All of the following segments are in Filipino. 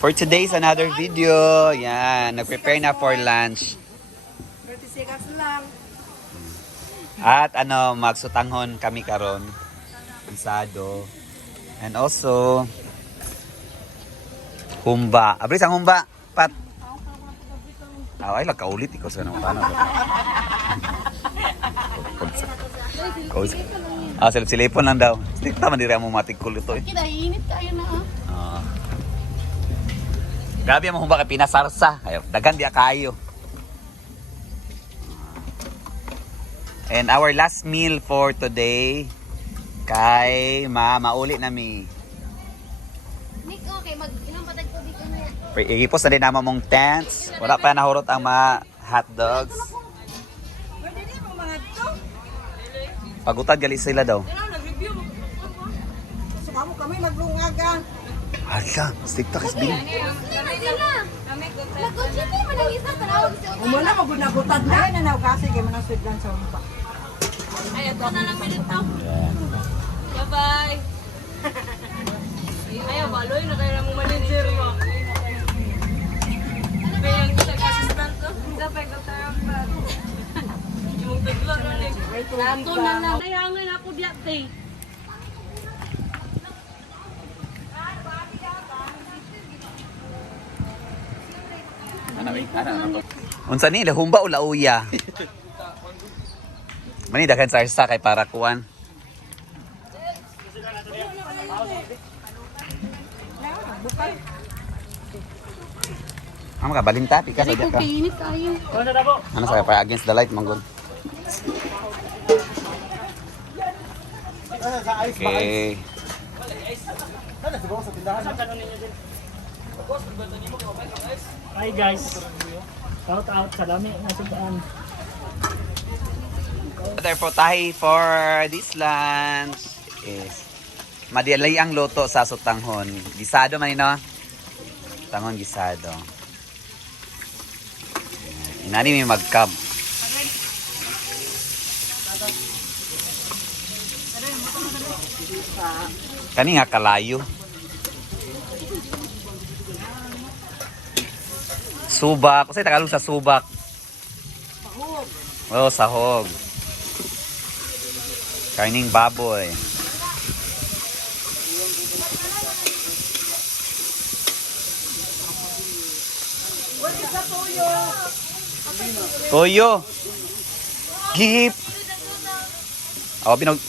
For today's another video. Yan, nag-prepare na for lunch. 30 seconds lang. At magsutanghon kami karon. Isado. And also humba. Abris ang humba. Pat. Ay, kaulit ikaw sa nang paano. Silip-silipon lang daw. Stick naman diri mo matikul ito eh. Kinainit kayo na Grabe ang humba kay pinasarsa. Ayo, dagan dia kayo. And our last meal for today kay mauli nami. Nick, okay, mag-inom patag ko dito niya. Iipos na din naman mong tents. Wala pa nahurot ang mga hot dogs. Pwede din mo mga to. Pagutad gali sila daw. Nag-review mo. Sumamo kami maglungagan. Hala, stick to kasbing. Nag-gutsit mo lang isa tanawag sa utak. Umuna mo gunagutad na. Ay, nanaw kasi kaya manang sweet lang sa umpa. Ay, ito na lang minute to. Bye-bye. Ayaw, baloy na kayo na mong manager mo. Bayang sa assistant to. Dapat ko tayo pa. Yung taglo na rin. Nato na lang. Nayangan ako diyan, te. Unsa ni humba o lauya? Mani daghan sarsa kay para kuan. Amo ka balinta pika sa ka. Kainit kayo. Ano sa para against the light manggol. Okay. Hi guys. Shout out sa dami na sudan. Therefore, tahi for this lunch is madilay ang luto sa sutanghon. Gisado man ino. Tanghon gisado. Inani may magkab. Kani nga kalayo. Subak. Kasi Tagalog sa subak. Sahog. Oh, sahog. Karning baboy. Toyo. Gihip. Oh, binog.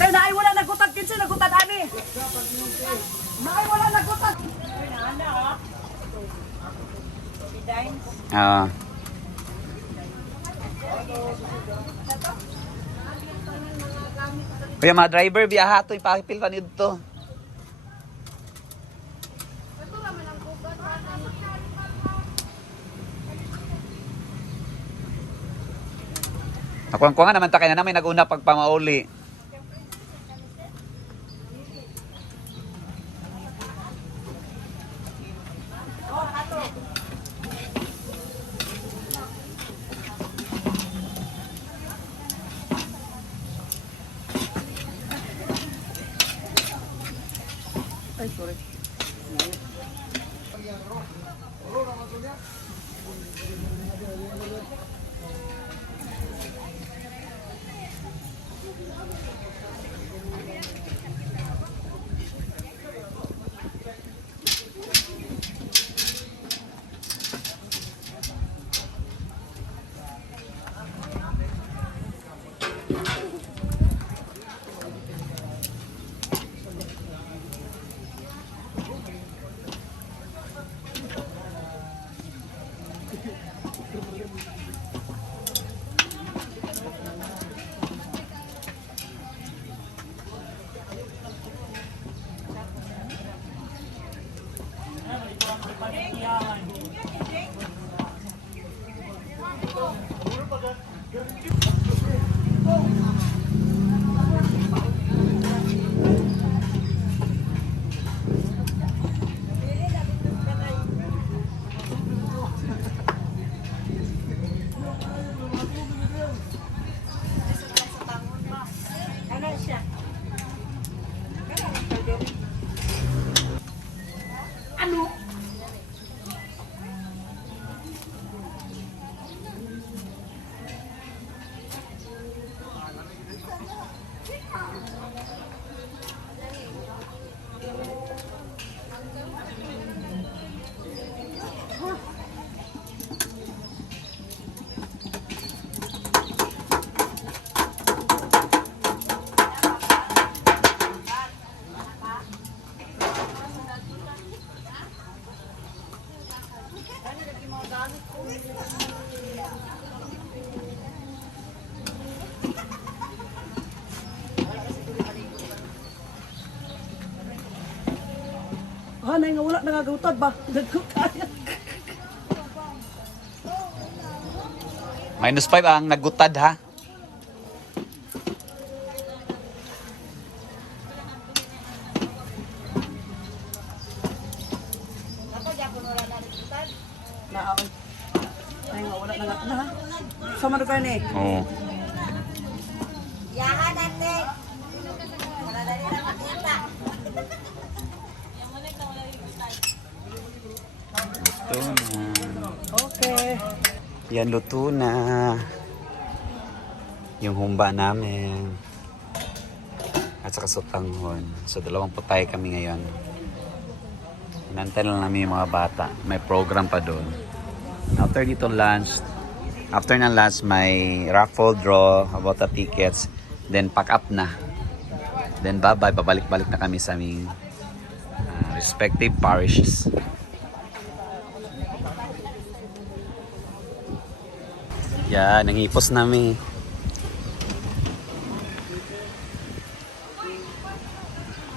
Dahil naay wala nagutad kinsa nagutad ani. Naay wala nagutad. Ah. Kuya mga driver, biyaha to, ipakipil pa nito. Nakuha naman ta kaya na may nag-una pagpamauli. Ay, sorry. Hanay nga wala nangagutad ba? Nagutad. -5 ang naggutad ha. Naaway. Ay nga wala nang na. Sama na kayo ni. Oo. Yahan natin. Wala na rin makita. Luto na. Okay. Yan, luto na. Yung humba namin. At saka sotanghon. So, 2 putay kami ngayon. Inantay lang namin yung mga bata. May program pa doon. After dito lunch, after ng lunch, may raffle draw about the tickets. Then, pack up na. Then, bye-bye. Pabalik-balik na kami sa aming respective parishes. Yan, nangipos namin.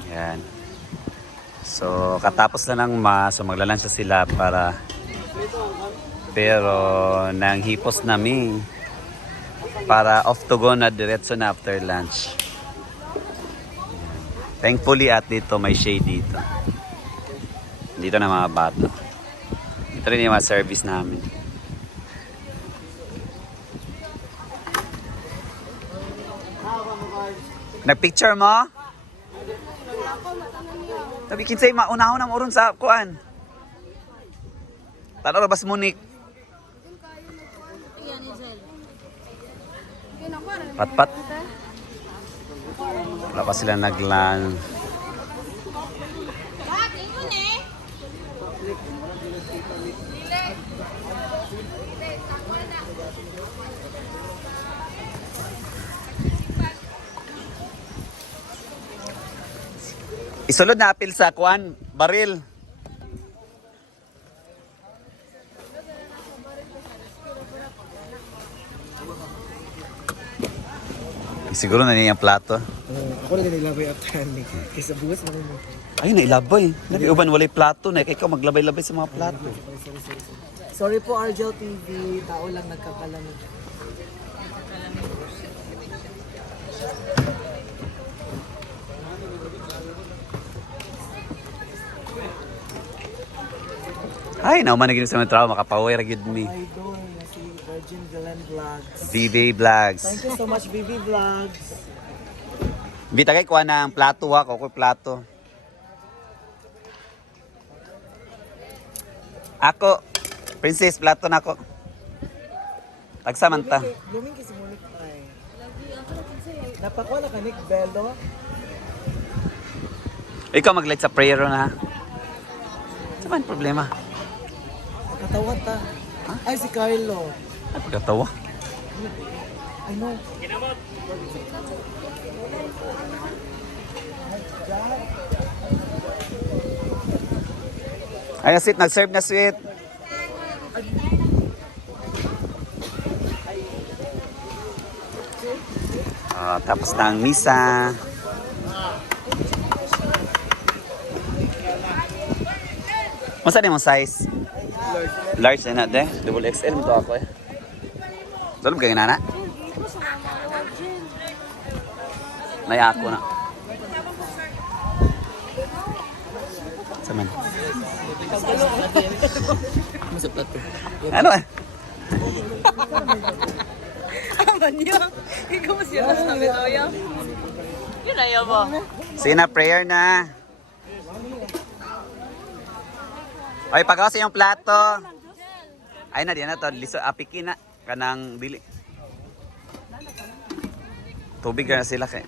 Yan. So, katapos na ng so maglalansya sila para pero nanghipos namin para off to go na diretso na after lunch. Thankfully at dito may shade dito. Dito na mga bata. Ito rin yung mga service namin. Nagpicture mo? Sabi kinsay maunahon na moron sa kuan. Tanaw bas munik. Pat-pat. Wala pa sila naglan. Isulod na apil sa kuan, baril. Siguro na niya yung plato. Ako na nilabay after ni. Kaysa buwas na rin mo. Ayun, nailabay. Nag-iuban, walay plato na. Ikaw maglabay-labay sa mga plato. Sorry po, Argel TV. Tao lang nagkakalamig. Ay, nauman na gini sa mga trabaho. Makapaway ra gyud mi. Idol na si Virgin Galen Vlogs. VV Vlogs. Thank you so much, VV Vlogs. Bitagay kuha ng plato ha. Kuha plato. Ako. Princess, plato na ako. Tagsamanta. Luming kasi munik ay. Napakuha na ka, Nick Bello. Ikaw mag-light sa prayer na ha. Ano ba ang problema? Nakatawa ta. Ay, si Carlo. Ay, pagkatawa. I know. Ay, sweet. Nag-serve na sweet. Tapos na ang misa. Masa din mo size? Large na de. Double XL mo to ako eh. Solom ka ginana? Naya ako na. Saman. Ano eh? Aman niyo. Ikaw mas yun sa amin, Oya. Yun na yun ba? Sige na, prayer na. Oy, pagawa sa iyong plato. Ay na, diyan na to. Liso, apikin na. Kanang dili. Tubig na sila kay.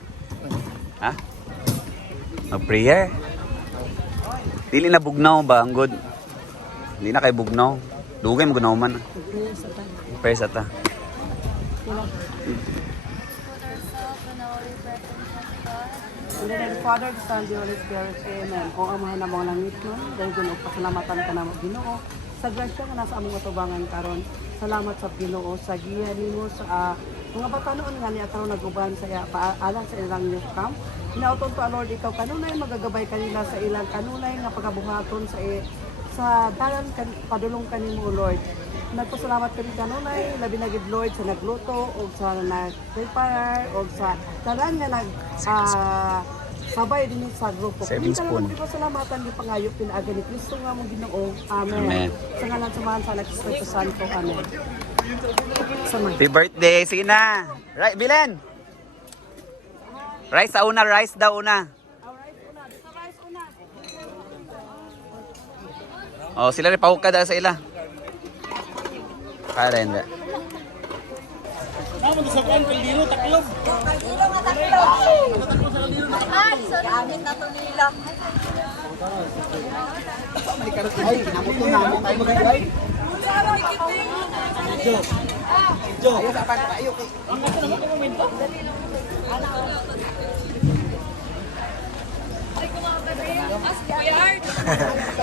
Ha? Mag-prayer. Dili na bugnaw ba? Ang good. Hindi na kay bugnaw. Dugay mo gunaw man. Prayer sa ta. In the name of the Father, the Son, the Holy Spirit, Amen. Kung ang mga namang langit nun, dahil doon pasalamatan ka na Ginoo, sa grasya nga nasa among atubangan karon. Salamat sa Ginoo sa giya nimo sa mga batanon nga niya karon naguban sa paalang sa ilang youth camp. Hinauton to Lord ikaw kanunay magagabay kanila sa ilang kanunay nga pagabuhaton sa dalan padulong kanimo Lord. Nagpasalamat kami kanunay labi na gid Lord sa nagluto o sa nag-prepare o sa dalan nga sabay din sa grupo. 7 Kami spoon. talagang pasalamatan ni pangayo pinaagi ni Kristo nga mong Ginoo. Amen. Amen. Sa ngalan samahan sa Espiritu Santo. Amen. Samay. Happy birthday! Sige na! Right, Bilen! Rice sa una, rice daw una. Oh, sila rin pahukad sa ila. Kaya rin.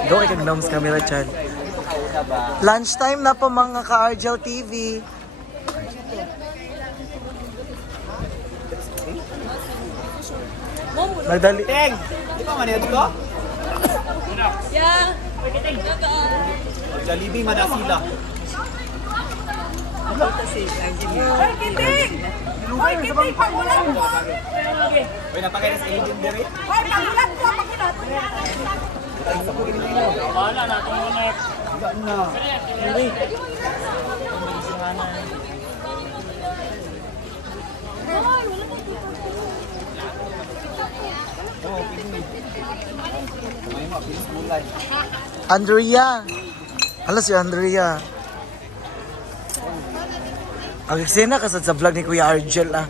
Go kay kag Noms Camera Chan. Lunchtime na po mga ka-Argel TV. Nagdali. Teng! Di ba maniad ko? Yeah. Jollibee man sila. Uy, napakainis sa agent diri. Wala na, itong ulit. Andrea. Hala si Andrea. Ang eksena kasad sa vlog ni Kuya Argel ah.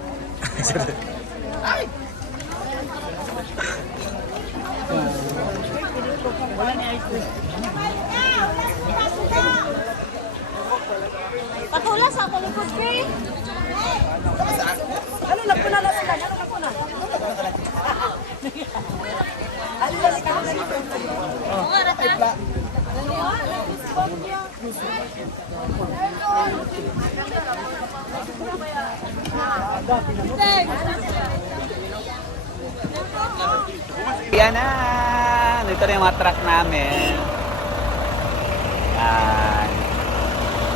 Patulas ako ni Kuski. Ano nagpuna na sila? Ano nagpuna? Ano na sila? Mga rata. Yan na! Dito na yung mga truck namin. Yan.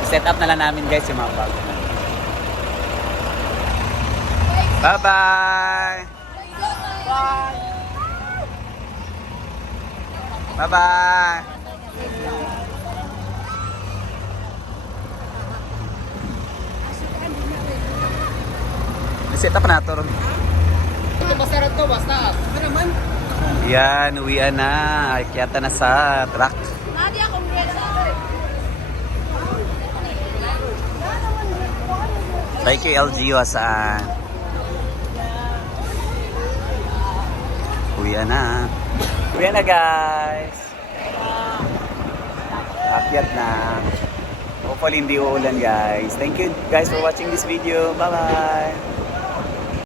Set up na lang namin guys yung mga bago na. Bye-bye! Bye-bye! Set up na ito ron. Yan, uwian na. Akyata na sa truck. Nadia, congrats. Thank you LGU saan. Uwian na. Uwian na guys. Akyat na. Hopefully hindi uulan guys. Thank you guys for watching this video. Bye bye.